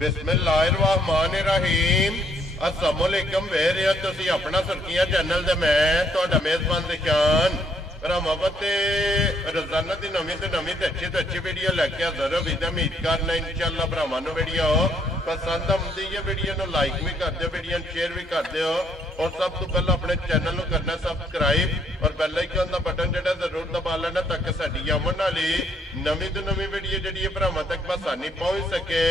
बिस्मिल्लाहिर्रहमानिर्रहीम अस्सलामुअलैकुम वेरिया तुसी अपना सुर्खियां चैनल ते मैं तुहाडा मेजबान दिशान रामावत रोजाना की नवी तो अच्छी वीडियो लैके हाजिर हो उम्मीद करना इंशाअल्लाह भरावां नूं वीडियो पसंद आउंदी है वीडियो नूं लाइक भी कर दिओ वीडियो शेयर भी कर दिओ और सब तो पहले अपने चैनल नूं करना सबसक्राइब और बेल आइकन का बटन जिहड़ा जरूर दबा लेना ताकि साडी आउण वाली नवी तो नवी वीडियो जिहड़ी भरावां तक आसानी पहुंच सके।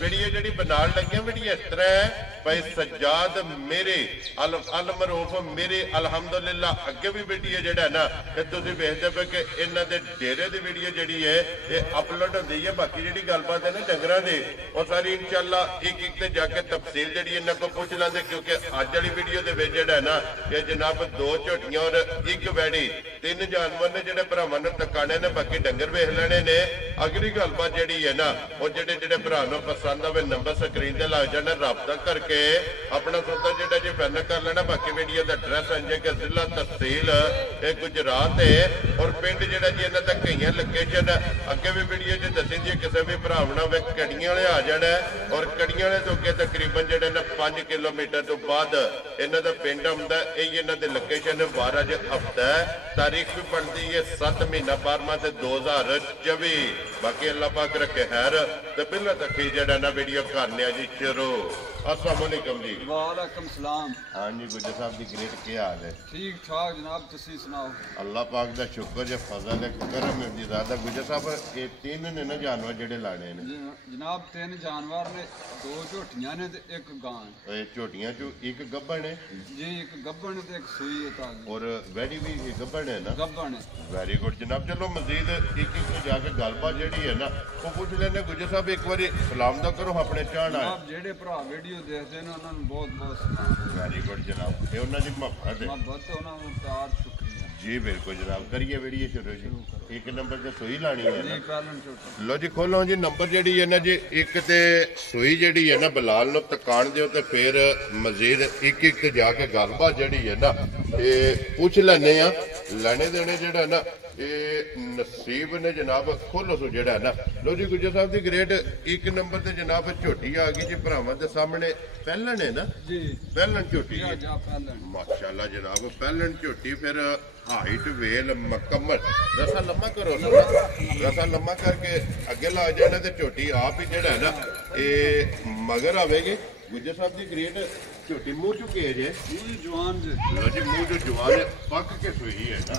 वीडियो जिहड़ी बनाउण लगे वीडियो इस तरह है भाई सज्जाद मेरे अल मरूफ मेरे अलहमदुलिल्लाह अगे भी वीडियो जिहड़ा ना तुसीं वेखदे पे कि इन्हां दे डेरे दी वीडियो जिहड़ी है ये अपलोड होंदी है। बाकी जिहड़ी गलबात है ना डंगरां दी वो सारी इंशाअल्लाह एक एक ते जाके तफसील जिहड़ी इन्हां को पुछ लांदे क्योंकि अज वाली वीडियो दे विच जिहड़ा ना कि जनाब दो झोटियां और एक वैड़ी तीन जानवर ने जिहड़े भरावां नूं तकाणे ने बाकी डंगर वेख लेने ने। अगली गलबात जिहड़ी है ना वो जिहड़े भरा नूं पसंद आवे नंबर स्क्रीन ते लग जाने राबता करके अपना सौदा जिहड़ा जी फाइनल कर लेना। बाकी वीडियो का एड्रैस अंजे के जिला तहसील गुजरात है और पिंड जिहड़ा जी इन्हां दा कई लोकेशन अगे भी वीडियो च दसी जी किसी भी भरावना वे कड़ियां वाले आ जाना और कड़ियां वाले तो अगे तकरीबन जिहड़े ना 5 किलोमीटर तो बाद इन्हां दा पिंड आउंदा है। इन्हां दी लोकेशन 12 ज हफ्ता है तारीख भी बनती है 7 महीना 12वां ते 2024। बाकी अल्लाह पाक रखे खैर ते पहला तक जिहड़ा ना वीडियो करने जी शुरू। अस्सलाम वालेकुम जी। वालेकुम सलाम। हाँ जी गुज्जर साहब की ग्रेट क्या हाल है? ठीक ठाक जनाब तुसी सुनाओ। अल्लाह पाक दा शुक्र है फजल है करम है जी ज़्यादा। गुज्जर साहब ये तीन ने ना जानवर जेडे लाने ने जनाब तीन जानवर ने दो झोटियां ने ते एक गां है। झोटियां चो एक गब्बन है जी एक गब्बन ते एक सूई है ताजी और वैडी भी गब्बन है ना? गब्बन है। वेरी गुड जनाब। चलो मजीद एक एक जाके गलबात जेडी है ना वो पूछ लेने। गुज्जर साहब एक बार सलाम तो करो अपने चाहना जनाब जेडे भरा वीडियो देखते हैं उन्होंने बहुत बहुत सलाम। वेरी गुड जनाब ये उन्होंने मोहब्बत है मोहब्बत उन्होंने प्यार शुक्रिया जी बिल्कुल जनाब। करिए वीडियो शुरू जी। एक नंबर से सूई लानी है ना? जी लो जी खोलो जी नंबर जी है ना जी एक ते सूई जी है ना बिलाल नो तकान दो तो फिर मजीद एक एक जाके गलबात जी है ना ये पूछ लेने लेने देने जड़ा ना ये नसीब ने जनाब। खोलो सो जड़ा ना लो जी गुज्जर साहब की ग्रेट एक नंबर से जनाब झोटी आ गई जी भरावां दे सामने पहलन है ना जी पहलन झोटी माशाल्लाह जनाब पहलन झोटी फिर हाइट वेल मुकम्मल। रसा लम्मा करो रसा लम्मा करके अगे ला जाना तो झोटी आप ही जड़ा ना ये मगर आवेगी। गुज्जर साहब की ग्रेट झोटी मुंह चुके है जे जवान लो जी मुंह जो जवान पक के सुई है ना।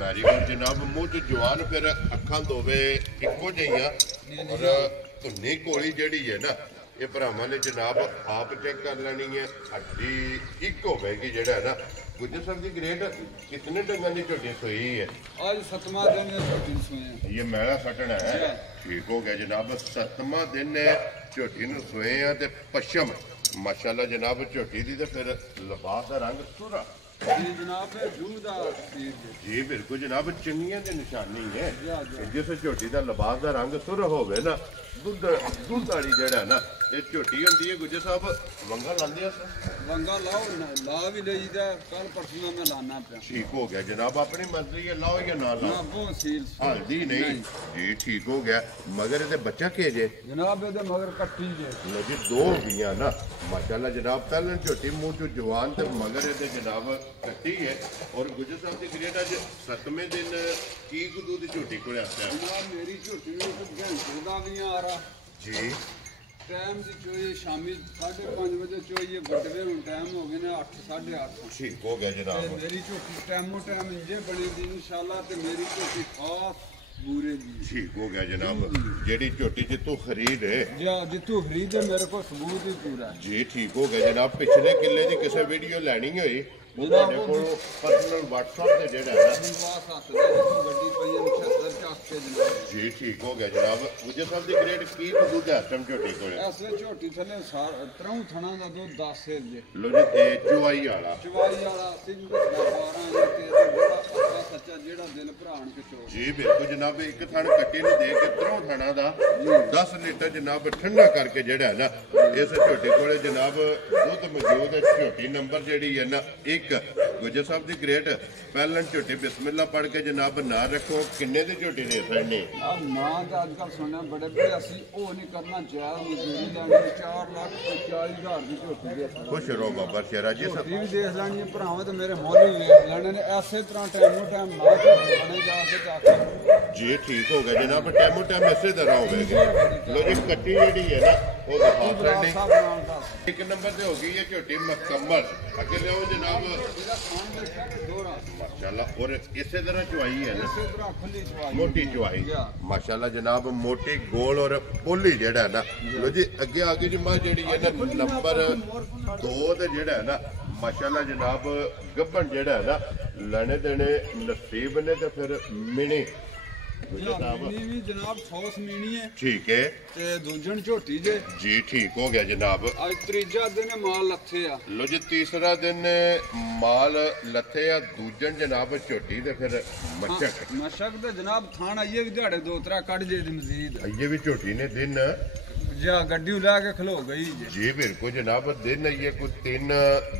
वेरी गुड जनाब मुंह जो जवान फिर अखा दोवे इको जिहियां और धुन्नी कोली जड़ी है ना ये भरावां ने जनाब आप चेक कर लेनी है। हड्डी एक होगी जड़ा है ना। गुज्जर साहब की ग्रेट कितने डंगर की झोटी सोई है? आज 7वां दिन है झोटी सोई। ये मैला सटना है ठीक हो गया जनाब 7वां दिन है झोटी नूं सोए हैं ते पश्चिम माशाल्लाह जनाब झोटी दी ते फिर लिबास का रंग सुरा जी जनाब जी बिल्कुल जनाब चंगियां दी निशानी है जिस झोटी का लिबास का रंग सुर होवे ना दुध वाली जड़ा ना ये झोटी होंदी है। गुज्जर साहब वंगा लांदे वंगा लाओ ला भी लईदा कल परसों मैं लाना पे ठीक हो गया जनाब अपनी मर्जी है लाओ या ना लाओ बहुत सील हल्दी नहीं जी ठीक हो गया। मगर ये बच्चा के जे जनाब ये मगर कट्टी जे लो जी दो होगियां ना माशाल्लाह जनाब पहले झोटी मुंह चो जवान ते मगर ये जनाब कट्टी है। और गुज्जर साहब की ग्रेट अज 7वें दिन की दूध झोटी को जनाब मेरी झोटी में घंटे का भी आ रहा जी टाइम की चोई शामी 5:30 बजे चोई बड़े हूँ टाइम हो गए ने 8 8:30 ठीक हो गया जनाब। मेरी झोटी टाइमो टाइम इंजे बनी दी इंशाल्लाह ते मेरी झोटी खास बूरे दी ठीक हो गया जनाब। जेडी झोटी जितू खरीद है जितू खरीद है मेरे को सबूत ही पूरा जी ठीक हो गया जनाब। पिछले किले की किसी वीडियो लैनी हुई पर्सनल व्हाट्सएप से जेड़ा जी ठीक हो गया जनाब। गुज्जर साहब की ग्रेट की दूध है इस झोटी को? ऐसे झोटी थले 3 थणा दा दूध 10 सेर जे लो जी चुवाई वाला सिंह 12 सच्चा जेड़ा दिल भराण के चो जी बिल्कुल जनाब। एक थण कट्टी ने दे के 3 थणा दा 10 लीटर जनाब ठंडा करके जेड़ा है ना इस झोटी को जनाब दूध मौजूद है। झोटी नंबर जेड़ी है ना एक गुज्जर साहब की ग्रेट पहलन झोटी बिस्मिल्लाह पढ़ के जनाब ना रखो किन्ने दी झोटी ਦੇ ਸਕਣੇ? ਆ ਨਾ ਤਾਂ ਅੱਜ ਕੱਲ ਸੁਣਿਆ ਬੜੇ ਬੜੇ ਅਸੀਂ ਉਹ ਨਹੀਂ ਕਰਨਾ ਜਾਇਜ਼ ਮਜ਼ਦੂਰੀ ਲੈਣੀ 4,40,000 ਦੀ ਝੋਟੀ ਦੇ ਖੁਸ਼ ਰਹੋ ਬਾਬਾ ਸ਼ੇਰਾ ਜੀ। ਝੋਟੀ ਵੀ ਦੇਖ ਲੈਣੀ ਹੈ ਭਰਾਵਾਂ ਤੇ ਮੇਰੇ ਮੁੱਲ ਵੀ ਵੇਖ ਲੈਣੇ ਨੇ ਐਸੇ ਤਰ੍ਹਾਂ ਟਾਈਮੋ ਟਾਈਮ ਨਾ ਬਣੇ ਜਾ ਕੇ ਚੱਕ ਜੀ ਠੀਕ ਹੋ ਗਿਆ ਜਨਾਬ, ਟੈਮੋ ਟੈਮ ਇਸੇ ਤਰ੍ਹਾਂ ਹੋਵੇਗਾ। ਲੋ ਜੀ ਕੱਟੀ ਜਿਹੜੀ ਹੈ ਨਾ ਉਹ ਦਿਖਾ ਸਕਦੇ। ਸਾਹਿਬ ਨਾਲ ਦਾ ਇੱਕ ਨੰਬਰ ਤੇ ਹੋ ਗਈ ਹੈ ਝੋਟੀ ਮੁਕੰਮਲ। ਅੱਗੇ ਲਿਆਓ ਜਨਾਬ। ਇਹਦਾ ਖਾਣ ਦੇਖਿਆ ਕਿ ਦੋਰਾ ਮਾਸ਼ਾਅੱਲਾ ਔਰ ਇਸੇ ਤਰ੍ਹਾਂ ਚੁਆਈ ਹੈ ਨਾ, ਇਸੇ ਤਰ੍ਹਾਂ ਖੁੱਲੀ ਚਵਾਈ ਮੋਟੀ ਚੁਆਈ ਮਾਸ਼ਾਅੱਲਾ ਜਨਾਬ, ਮੋਟੀ ਗੋਲ ਔਰ ਪੋਲੀ ਜਿਹੜਾ ਨਾ। ਲੋ ਜੀ ਅੱਗੇ ਆ ਗਈ ਜੀ ਮਾਂ ਜਿਹੜੀ ਹੈ ਨਾ ਨੰਬਰ 2 ਤੇ ਜਿਹੜਾ ਹੈ ਨਾ ਮਾਸ਼ਾਅੱਲਾ ਜਨਾਬ ਗੱਭਣ ਜਿਹੜਾ ਹੈ ਨਾ ਲੈਣੇ ਦੇਣੇ ਨਸੀਬ ਨੇ ਤੇ ਫਿਰ ਮਿਣੀ ਮੀਣੀ ਵੀ ਜਨਾਬ 100 ਮੀਣੀ ਹੈ ਠੀਕ ਹੈ ਤੇ ਦੂਜਣ ਝੋਟੀ ਜੇ ਜੀ ਠੀਕ ਹੋ ਗਿਆ ਜਨਾਬ। ਅੱਜ ਤੀਜਾ ਦਿਨ ਮਾਲ ਲੱਥੇ ਆ ਲੋ ਜੀ ਤੀਸਰਾ ਦਿਨ ਮਾਲ ਲੱਥੇ ਆ ਦੂਜਣ ਜਨਾਬ ਝੋਟੀ ਤੇ ਫਿਰ ਮੱਛਕ ਮਸ਼ਕ ਤੇ ਜਨਾਬ ਥਾਣ ਆਈਏ ਵੀ ਦਿਹਾੜੇ 2-3 ਕੱਢ ਜੇ ਦੀ ਮਜ਼ੀਦ ਇਹ ਵੀ ਝੋਟੀ ਨੇ ਦਿਨ ਜਾਂ ਗੱਡੀ ਲੈ ਕੇ ਖਲੋ ਗਈ ਜੇ ਜੀ ਬਿਲਕੁਲ ਜਨਾਬ। ਦਿਨ ਇਹ ਕੋਈ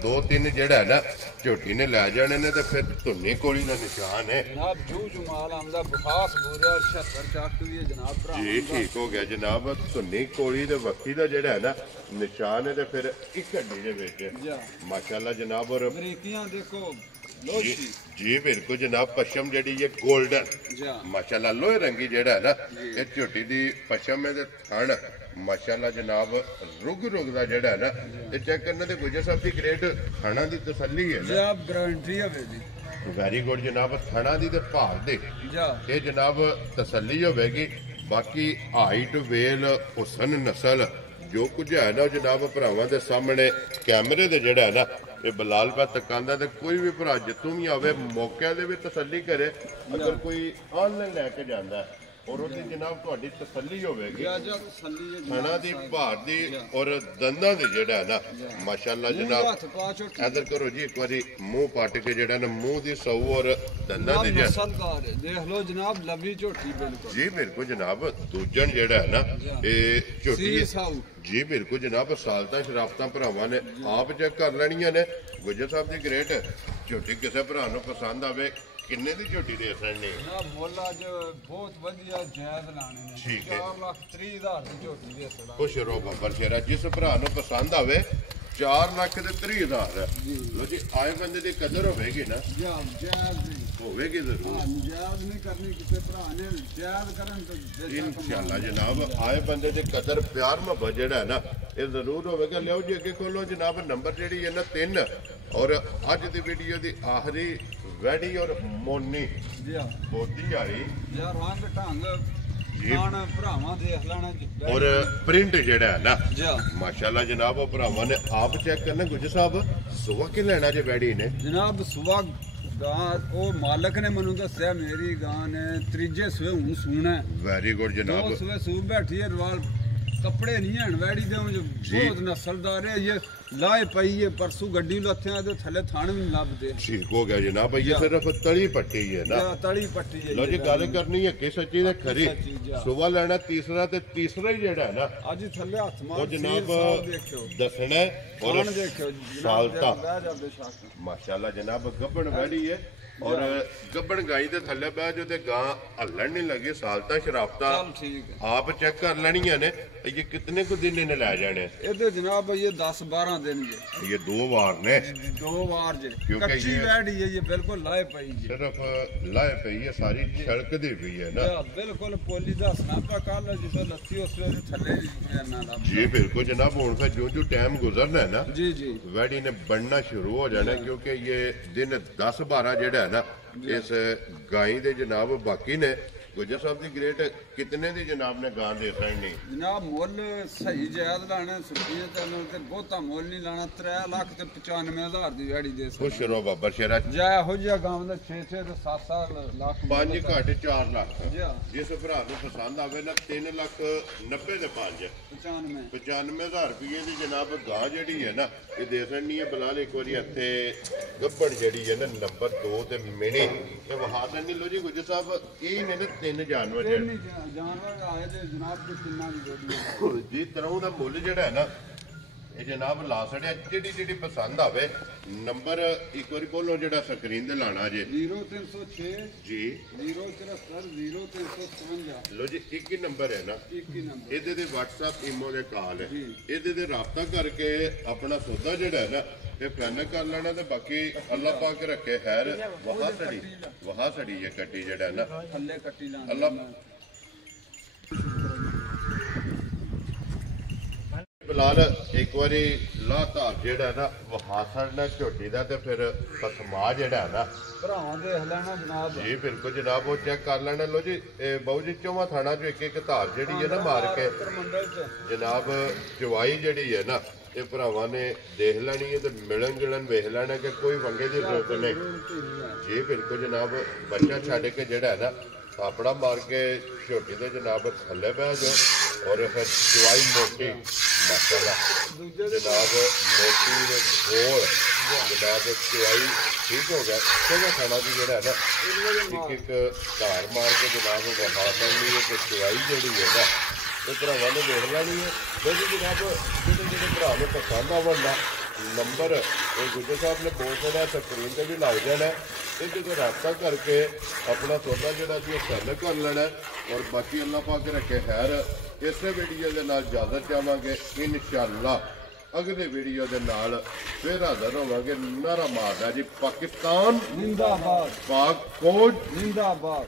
2-3 ਜਿਹੜਾ ਹੈ ਨਾ ਝੋਟੀ ਨੇ ਲੈ ਜਾਣੇ ਨੇ ਤੇ ਫਿਰ ਧੁੰਨੀ ਕੋਲੀ ਦਾ ਨਿਸ਼ਾਨ ਹੈ ਜਨਾਬ। ਜੂ ਮਾਲ ਆਮਦਾ ਬਖਾਸ ਬੂਰਾ 76 ਚੱਕ ਵੀ ਹੈ ਜਨਾਬ ਭਰਾ ਜੀ ਠੀਕ ਹੋ ਗਿਆ ਜਨਾਬ। ਧੁੰਨੀ ਕੋਲੀ ਦੇ ਵਕਤੀ ਦਾ ਜਿਹੜਾ ਹੈ ਨਾ ਨਿਸ਼ਾਨ ਹੈ ਤੇ ਫਿਰ ਇੱਕ ਹੱਡੀ ਦੇ ਵਿੱਚ ਮਾਸ਼ਾਅੱਲਾ ਜਨਾਬ। ਔਰ ਬਰੀਕੀਆਂ ਦੇਖੋ ਲੋਸ਼ੀ ਜੀ ਬਿਲਕੁਲ ਜਨਾਬ। ਪਸ਼ਮ ਜਿਹੜੀ ਹੈ 골ਡਨ ਮਾਸ਼ਾਅੱਲਾ ਲੋਹੇ ਰੰਗੀ ਜਿਹੜਾ ਹੈ ਨਾ ਇਹ ਝੋਟੀ ਦੀ ਪਸ਼ਮ ਹੈ ਤੇ ਥਣ ਮਾਸ਼ਾਅੱਲਾ ਜਨਾਬ ਰੁਗ ਦਾ ਜਿਹੜਾ ਹੈ ਨਾ ਇਹ ਚੈੱਕ ਕਰਨ ਦੇ ਗੁਜਰ ਸਾਹਿਬ ਦੀ ਗ੍ਰੇਟ ਥਣਾ ਦੀ ਤਸੱਲੀ ਹੈ ਨਾ ਜਨਾਬ ਗਾਰੰਟੀ ਹੈ ਵੇਦੀ ਵੈਰੀ ਗੁੱਡ ਜਨਾਬ। ਥਣਾ ਦੀ ਤੇ ਭਾਰ ਦੇ ਇਹ ਜਨਾਬ ਤਸੱਲੀ ਹੋਵੇਗੀ। ਬਾਕੀ ਹਾਈਟ ਵੇਲ ਹੁਸਨ ਨਸਲ ਜੋ ਕੁਝ ਹੈ ਨਾ ਜਨਾਬ ਭਰਾਵਾਂ ਦੇ ਸਾਹਮਣੇ ਕੈਮਰੇ ਦੇ ਜਿਹੜਾ ਹੈ ਨਾ ਇਹ ਬਲਾਲ ਪਾ ਤਕਾਂਦਾ ਤੇ ਕੋਈ ਵੀ ਭਰਾ ਜਿੱਥੋਂ ਵੀ ਆਵੇ ਮੌਕੇ ਦੇ ਵੀ ਤਸੱਲੀ ਕਰੇ। ਅਗਰ ਕੋਈ ਆਨਲਾਈਨ ਲੈ ਕੇ ਜਾਂਦਾ ਔਰ ਉਹਦੀ ਜਨਾਬ ਤੁਹਾਡੀ ਤਸੱਲੀ ਹੋਵੇਗੀ ਥਣਾ ਦੀ ਭਾਰ ਦੀ ਔਰ ਦੰਦਾਂ ਦੀ ਜਿਹੜਾ ਹੈ ਨਾ ਮਾਸ਼ਾਅੱਲਾ ਜਨਾਬ। ਇਧਰ ਕਰੋ ਜੀ ਇੱਕ ਵਾਰੀ ਮੂੰਹ ਪੱਟ ਕੇ ਜਿਹੜਾ ਨਾ ਮੂੰਹ ਦੀ ਸੌ ਔਰ ਦੰਦਾਂ ਦੀ ਦੇਖ ਲਓ ਜਨਾਬ ਲੰਬੀ ਝੋਟੀ ਬਿਲਕੁਲ ਜੀ ਬਿਲਕੁਲ ਜਨਾਬ। ਦੂਜਣ ਜਿਹੜਾ ਹੈ ਨਾ ਇਹ ਝੋਟੀ ਜੀ ਬਿਲਕੁਲ ਜਨਾਬ। ਸਾਲਤਾਂ ਸ਼ਰਾਫਤਾਂ ਭਰਾਵਾਂ ਨੇ ਆਪ ਚੈੱਕ ਕਰ ਲੈਣੀਆਂ ਨੇ। ਗੁੱਜਰ ਸਾਹਿਬ ਦੀ ਗ੍ਰੇਟ ਝੋਟੀ ਕਿਸੇ ਭਰਾ ਨੂੰ ਪਸੰਦ ਆਵੇ ਕਿੰਨੇ ਦੀ ਝੋਟੀ ਦੇ ਸਕਣੇ? ਜਨਾਬ ਮੁੱਲ ਅੱਜ ਬਹੁਤ ਵਧੀਆ ਜਾਇਜ਼ ਲਾਣੇ ਨੇ। ਠੀਕ ਹੈ 4,30,000 ਦੀ ਝੋਟੀ ਦੇ ਸਕਦਾ। ਖੁਸ਼ ਰਹੋ ਬੱਬਰ ਸ਼ੇਰਾ। ਜਿਸ ਭਰਾ ਨੂੰ ਪਸੰਦ ਆਵੇ 4,30,000 ਲੋ ਜੀ। ਆਏ ਬੰਦੇ ਦੀ ਕਦਰ ਹੋਵੇਗੀ ਨਾ ਜਾਇਜ਼ ਹੋਵੇਗੀ ਜ਼ਰੂਰ। ਜਾਇਜ਼ ਨਹੀਂ ਕਰਨੀ ਕਿਸੇ ਭਰਾ ਨੇ ਜਾਇਜ਼ ਕਰਨ ਤਾਂ ਇਨਸ਼ਾਅੱਲਾ ਜਨਾਬ। ਆਏ ਬੰਦੇ ਦੀ ਕਦਰ ਪਿਆਰ ਮੁਹੱਬਤ ਜਿਹੜਾ ਹੈ ਨਾ ਇਹ ਜ਼ਰੂਰ ਹੋਵੇਗਾ। ਲਿਆਓ ਜੀ ਅੱਗੇ ਖੋਲੋ ਜਨਾਬ। ਨੰਬਰ ਜਿਹੜੀ ਹੈ ਨਾ 3 ਔਰ ਅੱਜ ਦੀ ਵੀਡੀਓ ਦੀ ਆਖਰੀ ਵੈਡੀ ਔਰ ਮੋਨੀ ਬੋਤੀ ਆਈ ਯਾਰ ਰੰਗ ਢੰਗ ਖਾਣ ਭਰਾਵਾਂ ਦੇਖ ਲੈਣਾ ਔਰ ਪ੍ਰਿੰਟ ਜਿਹੜਾ ਹੈ ਨਾ ਮਾਸ਼ਾਅੱਲਾ ਜਨਾਬ ਉਹ ਭਰਾਵਾਂ ਨੇ ਆਪ ਚੈੱਕ ਕਰਨਾ। ਗੁੱਜ ਸਾਹਿਬ ਸੁਬਾ ਕਿ ਲੈਣਾ ਜੇ ਵੈਡੀ ਨੇ ਜਨਾਬ ਸੁਬਾ ਗਾਂ ਉਹ ਮਾਲਕ ਨੇ ਮੈਨੂੰ ਦੱਸਿਆ ਮੇਰੀ ਗਾਂ ਨੇ ਤੀਜੇ ਸਵੇ ਹੁਣ ਸੂਣਾ। ਵੈਰੀ ਗੁੱਡ ਜਨਾਬ। ਉਹ ਸਵੇ ਸੂਬ ਬੈਠੀ ਹੈ ਰਵਾਲ ਕੱਪੜੇ ਨਹੀਂ ਹਨ ਵੈੜੀ ਦੇ ਬਹੁਤ ਨਸਲਦਾਰ ਹੈ। ਇਹ ਲਾਏ ਪਈ ਹੈ ਪਰਸੂ ਗੱਡੀ ਲੱਥਿਆ ਤੇ ਥੱਲੇ ਥਾਣ ਵੀ ਨਹੀਂ ਲੱਭਦੇ। ਠੀਕ ਹੋ ਗਿਆ ਜਨਾਬ। ਇਹ ਸਿਰਫ ਤਲੀ ਪੱਟੀ ਹੈ ਨਾ ਤਲੀ ਪੱਟੀ ਹੈ। ਲੋ ਜੀ ਗੱਲ ਕਰਨੀ ਹੈ ਕਿ ਸੱਚੀ ਤੇ ਖਰੀ ਸੁਬਾ ਲੈਣਾ ਤੀਸਰਾ ਤੇ ਤੀਸਰਾ ਹੀ ਜਿਹੜਾ ਹੈ ਨਾ ਅੱਜ ਥੱਲੇ ਹੱਥ ਮਾਰ ਉਹ ਜਨਾਬ ਦੱਸਣਾ ਔਰ ਸਾਲਤਾ ਮਾਸ਼ਾਅੱਲਾ ਜਨਾਬ ਗੱਬਣ ਵੈੜੀ ਹੈ ਔਰ ਗੱਬਣ ਗਾਈ ਦੇ ਥੱਲੇ ਬਹਿ ਜੋ ਤੇ ਗਾਂ ਹੱਲਣ ਨਹੀਂ ਲੱਗੀ। ਸਾਲਤਾ ਸ਼ਰਾਫਤਾਂ ਆਪ ਚੈੱਕ ਕਰ ਲੈਣੀਆਂ ਨੇ। ਇਹ ਕਿਤਨੇ ਕੁ ਦਿਨ ਇਹਨੇ ਲੈ ਜਾਣੇ ਇਹਦੇ ਜਨਾਬ ਇਹ 10-12 ਦਿਨ ਜੇ ਇਹ 2 ਵਾਰ ਨੇ 2 ਵਾਰ ਜੇ ਕੱਚੀ ਵੈੜੀ ਹੈ ਇਹ ਬਿਲਕੁਲ ਲਾਏ ਪਈ ਜੀ ਸਿਰਫ ਲਾਏ ਪਈ ਹੈ ਸਾਰੀ ਛਲਕਦੀ ਪਈ ਹੈ ਨਾ ਬਿਲਕੁਲ ਪੋਲੀ ਦਾ ਸਨਾਪਾ ਕੱਲ ਜਿਵੇਂ ਲੱਥੀ ਉਸ ਵੇਲੇ ਥੱਲੇ ਨਾ ਲੱਭ ਜੀ ਬਿਲਕੁਲ ਜਨਾਬ। ਹੁਣ ਫਿਰ ਜੋ ਟਾਈਮ ਗੁਜ਼ਰਨਾ ਹੈ ਨਾ ਜੀ ਵੈੜੀ ਨੇ ਬਣਨਾ ਸ਼ੁਰੂ ਹੋ ਜਾਣਾ ਕਿਉਂਕਿ ਇਹ ਦਿਨ 10-12 ਜਿਹੜਾ ਹੈ ਨਾ ਇਸ ਗਾਈ ਦੇ ਜਨਾਬ ਬਾਕੀ ਨੇ। ਗੁੱਜਰ ਸਾਹਿਬ ਦੀ ਗ੍ਰੇਟ ਕਿਤਨੇ ਦੀ ਜਨਾਬ ਨੇ ਗਾਂ ਦੇ ਸਕਣੀ? ਜਨਾਬ ਮੁੱਲ ਸਹੀ ਜਾਇਜ਼ ਲਾਣਾ ਸੁੱਕੀਆਂ ਚੱਲਣ ਤੇ ਬਹੁਤਾ ਮੁੱਲ ਨਹੀਂ ਲਾਣਾ। 3,95,000 ਦੀ ਵੈੜੀ ਦੇ ਖੁਸ਼ ਰਹੋ ਬਾਬਰ ਸ਼ੇਰਾ। ਜਾ ਇਹੋ ਜਿਹਾ ਗਾਂ ਦਾ 6 ਤੇ 7 ਲੱਖ 5 ਘੱਟ 4 ਲੱਖ ਜਿਸ ਭਰਾ ਨੂੰ ਪਸੰਦ ਆਵੇ ਨਾ 3,90,000 ਦੇ 5 95,000 ਰੁਪਏ ਦੀ ਜਨਾਬ ਗਾਂ ਜਿਹੜੀ ਹੈ ਨਾ ਇਹ ਦੇ ਸਕਣੀ ਹੈ। ਬਲਾਲ ਇੱਕ ਵਾਰੀ ਇੱਥੇ ਗੱਬੜ ਜਿਹੜੀ ਹੈ ਨਾ ਨੰਬਰ 2 ਤੇ ਮਿਣੀ ਇਹ ਵਹਾ ਦੇਣੀ। ਲੋ ਜੀ ਗੁੱਜਰ ਸਾਹਿਬ ਇਹ ਨੇ 3 ਜਾਨਵਰ ਜਾਨਵਰ ਆਏ ਤੇ ਜਨਾਬ ਦੇ ਤਿੰਨਾਂ ਦੀ ਜੋੜੀ ਜੀ ਤਰ੍ਹਾਂ ਦਾ ਮੁੱਲ ਜਿਹੜਾ ਹੈ ਨਾ ਇਹ ਜਨਾਬ ਲਾ ਛੜਿਆ ਜਿਹੜੀ ਪਸੰਦ ਆਵੇ ਨੰਬਰ ਇੱਕ ਵਾਰੀ ਬੋਲੋ ਜਿਹੜਾ ਸਕਰੀਨ ਤੇ ਲਾਣਾ ਜੇ 0306 ਜੀ 074 0357 ਲੋ ਜੀ ਇੱਕ ਹੀ ਨੰਬਰ ਹੈ ਨਾ ਇੱਕ ਹੀ ਨੰਬਰ ਇਹਦੇ ਤੇ WhatsApp ਇਮੋ ਦੇ ਕਾਲ ਹੈ ਜੀ। ਇਹਦੇ ਤੇ ਰਾਬਤਾ ਕਰਕੇ ਆਪਣਾ ਸੌਦਾ ਜਿਹੜਾ ਹੈ ਨਾ ਇਹ ਫਾਈਨਲ ਕਰ ਲੈਣਾ ਤੇ ਬਾਕੀ ਅੱਲਾਹ ਪਾਕ ਰੱਖੇ ਖੈਰ ਵਹਾ ਸੜੀ ਇਹ ਕੱਟੀ ਜਿਹੜਾ ਹੈ ਨਾ ਥੱਲੇ ਕੱਟੀ ਲਾਂ ਅੱਲਾਹ ਫਿਲਹਾਲ ਇੱਕ ਵਾਰੀ ਲਾਤਾਰ ਜਿਹੜਾ ਨਾ ਵਹਾ ਸੜਨਾ ਝੋਟੀ ਦਾ ਤੇ ਫਿਰ ਪਸਮਾ ਜਿਹੜਾ ਨਾ ਭਰਾਵਾਂ ਦੇਖ ਲੈਣਾ ਜਨਾਬ ਜੀ ਬਿਲਕੁਲ ਜਨਾਬ ਉਹ ਚੈੱਕ ਕਰ ਲੈਣਾ ਲੋ ਜੀ ਇਹ ਬਾਊ ਜੀ ਚੌਵਾਂ ਥਾਣਾ ਚੋਂ ਇੱਕ ਧਾਰ ਜਿਹੜੀ ਹੈ ਨਾ ਮਾਰ ਕੇ ਮੰਡਲ ਚ ਜਨਾਬ ਚਵਾਈ ਜਿਹੜੀ ਹੈ ਨਾ ਇਹ ਭਰਾਵਾਂ ਨੇ ਦੇਖ ਲੈਣੀ ਹੈ ਤੇ ਮਿਲਣ ਜੁਲਣ ਵੇਖ ਲੈਣਾ ਕਿ ਕੋਈ ਵੰਗੇ ਦੀ ਜ਼ਰੂਰਤ ਨਹੀਂ ਜੀ ਬਿਲਕੁਲ ਜਨਾਬ ਬੱਚਾ ਛੱਡ ਕੇ ਜਿਹੜਾ ਹੈ ਨਾ ਆਪਣਾ ਮਾਰ ਕੇ ਝੋਟੀ ਦੇ ਜਨਾਬ ਥੱਲੇ ਬਹਿ ਜਾਓ ਔਰ ਫਿਰ ਚਵਾਈ ਮੋਟੀ ਮਾਸ਼ਾਅੱਲਾ ਜਨਾਬ ਮੋਟੀ ਦੇ ਗੋਲ ਜਨਾਬ ਚਵਾਈ ਠੀਕ ਹੋ ਗਿਆ ਕਿਹੜਾ ਖਾਣਾ ਵੀ ਜਿਹੜਾ ਹੈ ਨਾ ਇੱਕ ਧਾਰ ਮਾਰ ਕੇ ਜਨਾਬ ਵਹਾ ਪੈਣੀ ਹੈ ਕਿ ਚਵਾਈ ਜਿਹੜੀ ਹੈ ਨਾ ਇਹ ਭਰਾਵਾਂ ਨੇ ਵੇਖ ਲੈਣੀ ਹੈ ਜਿਹੜੀ ਜਨਾਬ ਜਿਹੜੇ ਭਰਾ ਨੂੰ ਪਸੰਦ ਆਵਣਾ ਨੰਬਰ ਇਹ ਗੁੱਜਰ ਸਾਹਿਬ ਨੇ ਬਹੁਤ ਸਾਰਾ ਸਕਰੀਨ ਤੇ ਵੀ ਲੱਗ ਜਾਣਾ ਤੇ ਜਦੋਂ ਰਾਬਤਾ ਕਰਕੇ ਆਪਣਾ ਸੌਦਾ ਜਿਹੜਾ ਜੀ ਉਹ ਸੈੱਲ ਕਰ ਲੈਣਾ ਔਰ ਬਾਕੀ ਅੱਲਾਹ ਪਾਕ ਰੱਖੇ ਖੈਰ ਇਸੇ ਵੀਡੀਓ ਦੇ ਨਾਲ ਇਜਾਜ਼ਤ ਚਾਹਾਂਗੇ ਇਨਸ਼ਾਅੱਲਾ ਅਗਲੇ ਵੀਡੀਓ ਦੇ ਨਾਲ ਫਿਰ ਹਾਜ਼ਰ ਹੋਵਾਂਗੇ ਨਾਰਾ ਮਾਰਦਾ ਜੀ ਪਾਕਿਸਤਾਨ ਜ਼ਿੰਦਾਬਾਦ ਪਾਕ ਫੌਜ ਜ਼ਿੰਦਾਬਾਦ